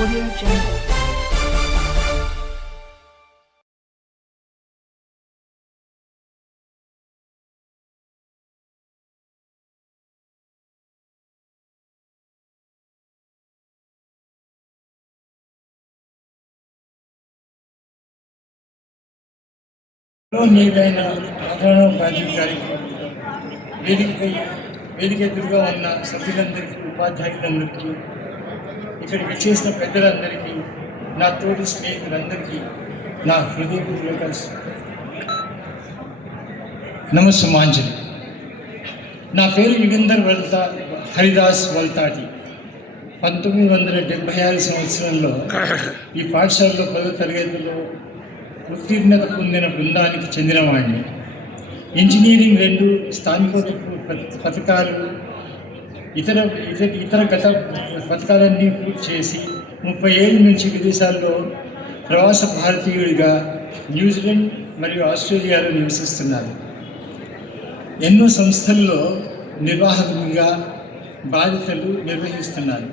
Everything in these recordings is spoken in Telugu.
Audio Jungle. నీలైన ప్రధానోపాధ్యాయులకు వేదిక ఎదురుగా ఉన్న సభ్యులందరికీ, ఉపాధ్యాయులందరికీ, ఇక్కడ విచ్చేసిన పెద్దలందరికీ, నా తోటి స్నేహితులందరికీ నా హృదయపూర్వక నమస్సుమాంజలి. నా పేరు యుగంధర్ హరిదాస్ వల్తాటి. 1976 సంవత్సరంలో ఈ పాఠశాలలో 10వ తరగతిలో ఉత్తీర్ణత పొందిన బృందానికి చెందినవాడిని. ఇంజనీరింగ్ 2 స్థానికోత్పత్తి పథకాలు, ఇతర గత పథకాలన్నీ పూర్తి చేసి 30 ఏళ్ళ నుంచి విదేశాల్లో ప్రవాస భారతీయుడిగా న్యూజిలాండ్ మరియు ఆస్ట్రేలియాలో నివసిస్తున్నారు. ఎన్నో సంస్థల్లో నిర్వాహకునిగా బాధ్యతలు నిర్వహిస్తున్నారు.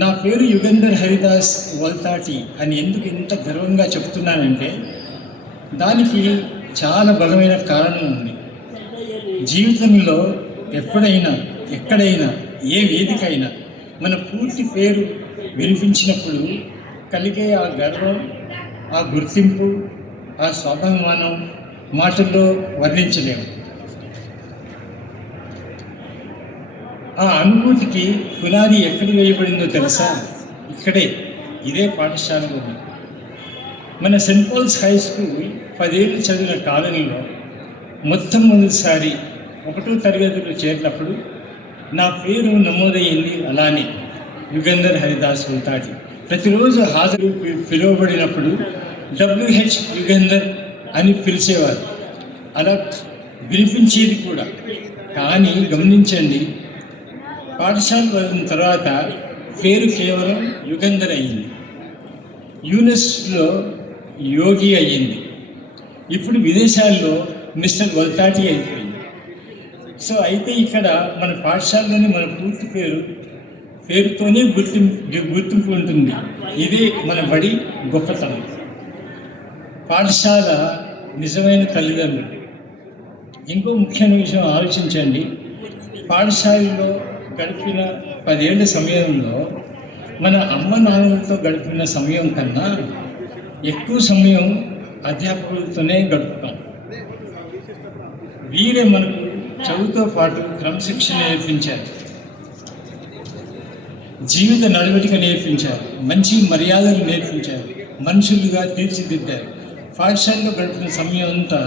నా పేరు యుగంధర్ హరిదాస్ వల్తాటి అని ఎందుకు ఇంత గర్వంగా చెప్తున్నానంటే దానికి చాలా బలమైన కారణం ఉంది. జీవితంలో ఎప్పుడైనా, ఎక్కడైనా, ఏ వేదిక అయినా మన పూర్తి పేరు వినిపించినప్పుడు కలిగే ఆ గర్వం, ఆ గుర్తింపు, ఆ స్వాభిమానం మాటల్లో వర్ణించలేము. ఆ అనుభూతికి పునాది ఎక్కడ వేయబడిందో తెలుసా? ఇక్కడే, ఇదే పాఠశాలలో. మన సెయింట్ పాల్స్ హై స్కూల్ 10 ఏళ్ళు చదివిన కాలంలో మొట్టమొదటిసారి 1వ తరగతిలో చేరినప్పుడు నా పేరు నమోదయ్యింది అలానే, యుగంధర్ హరిదాస్ వల్తాటి. ప్రతిరోజు హాజరు పిలువబడినప్పుడు WH యుగంధర్ అని పిలిచేవారు. అలా వినిపించేది కూడా. కానీ గమనించండి, పాఠశాల వెళ్ళిన తర్వాత పేరు కేవలం యుగంధర్ అయ్యింది. యూనివర్సిటీలో యోగి అయ్యింది. ఇప్పుడు విదేశాల్లో మిస్టర్ వల్తాటి అయిపోయింది. సో అయితే ఇక్కడ మన పాఠశాలలోనే మన పూర్తి పేరుతోనే గుర్తింపు ఉంటుంది. ఇదే మన బడి గొప్పతనం. పాఠశాల నిజమైన తల్లిదండ్రులు. ఇంకో ముఖ్యమైన విషయం ఆలోచించండి. పాఠశాలలో గడిపిన 10 ఏళ్ల సమయంలో మన అమ్మ నాన్నలతో గడిపిన సమయం కన్నా ఎక్కువ సమయం అధ్యాపకులతోనే గడుపుతాం. వీరే మనకు చదువుతో పాటు క్రమశిక్షణ నేర్పించారు, జీవిత నడవడిక నేర్పించారు, మంచి మర్యాదలు నేర్పించారు, మనుషులుగా తీర్చిదిద్దారు. పాఠశాలలో గడిపిన సమయం అంతా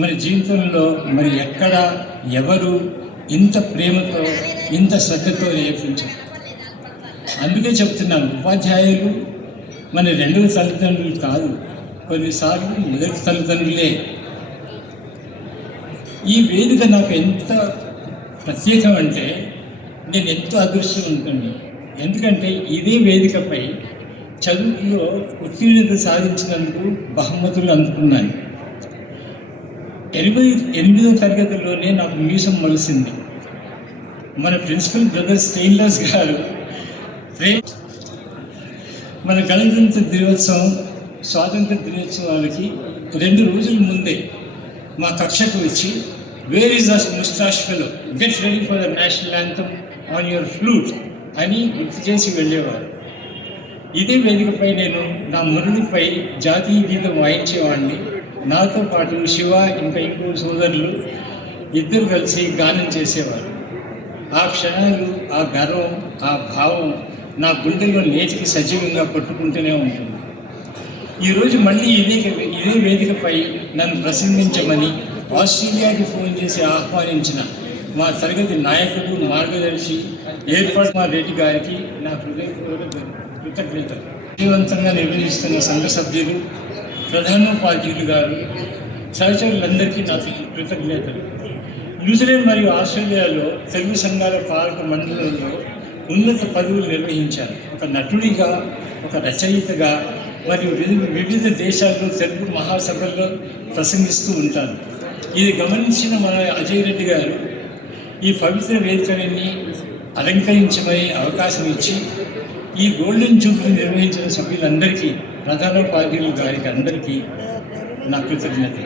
మన జీవితంలో మరి ఎక్కడ ఎవరు ఇంత ప్రేమతో, ఇంత శ్రద్ధతో నేర్పించారు. అందుకే చెప్తున్నాను, ఉపాధ్యాయులు మన 2వ తల్లిదండ్రులు కాదు, కొన్నిసార్లు మొదటి తల్లిదండ్రులే. ఈ వేదిక నాకు ఎంత ప్రత్యేకం అంటే నేను ఎంతో అదృష్టవంతుడిని. ఎందుకంటే ఇదే వేదికపై చదువులో ఉత్తీర్ణత సాధించినందుకు బహుమతులు అందుకున్నాను. 8వ తరగతిలోనే నాకు మీసం మొలిసింది. మన ప్రిన్సిపల్ బ్రదర్ స్టెయిన్లెస్ గారు మన గణతంత్ర దినోత్సవం, స్వాతంత్ర దినోత్సవాలకి 2 రోజుల ముందే మా కక్షకు వచ్చి, where is the moustache fellow, get ready for the national anthem on your flute అని గుర్తు చేసి వెళ్ళేవారు. ఇదే వేదికపై నేను నా మురళిపై జాతీయ గీతం వాయించేవాడిని. నాతో పాటు శివ ఇంకా ఇంకో సోదరులు ఇద్దరు కలిసి గానం చేసేవారు. ఆ క్షణాలు, ఆ గర్వం, ఆ భావం నా గుండెల్లో నేటికి సజీవంగా పట్టుకుంటూనే ఉంటుంది. ఈరోజు మళ్ళీ ఇదే వేదికపై నన్ను ప్రసంగించమని ఆస్ట్రేలియాకి ఫోన్ చేసి ఆహ్వానించిన మా తరగతి నాయకుడు, మార్గదర్శి ఏర్పాటు రెడ్డి గారికి నా హృదయపూర్వక కృతజ్ఞతలు. విజయవంతంగా నిర్వహిస్తున్న సంఘ సభ్యులు, ప్రధానోపాధ్యాయులు గారు, సహచరులందరికీ నా కృతజ్ఞతలు. న్యూజిలాండ్ మరియు ఆస్ట్రేలియాలో తెలుగు సంఘాల పాలక మండలంలో ఉన్నత పదవులు నిర్వహించారు. ఒక నటుడిగా, ఒక రచయితగా మరియు వివిధ దేశాల్లో తెలుగు మహాసభల్లో ప్రసంగిస్తూ ఉంటారు. ఇది గమనించిన మన అజయ్ రెడ్డి గారు ఈ పవిత్ర వేదికని అలంకరించమని అవకాశం ఇచ్చి ఈ గోల్డెన్ జూబ్లీ నిర్వహించిన సభ్యులందరికీ, ప్రధానోపాధ్యాయులు గారికి అందరికీ నా కృతజ్ఞత.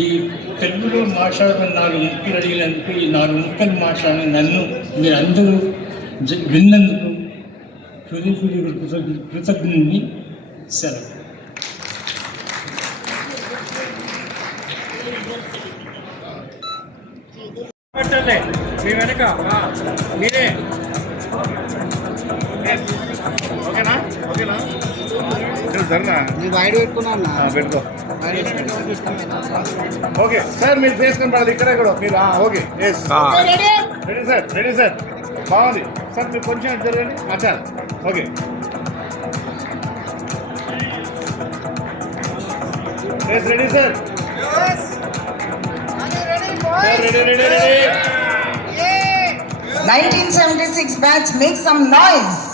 ఈ తెలుగులో మాట్లాడమని 4 ముక్కలు అడిగినందుకు ఈ 4 ముక్కలు మాట్లాడిన నన్ను మీరందరూ విన్నందుకు కృతజ్ఞుని. సెలవు. మీ వెనక మీరే ఓకేనా ఓకేనా సరేనా మీరు వైడ్ పెట్టుకున్నా పెట్టుకో ఓకే సార్ మీరు ఫేస్ కనపడదు ఇక్కడ కూడా మీరు okay ready sir ready sir బాగుంది సార్ మీరు కొంచెం అటు జరగండి sir okay ready sir ready ready ready 1976 batch, make some noise.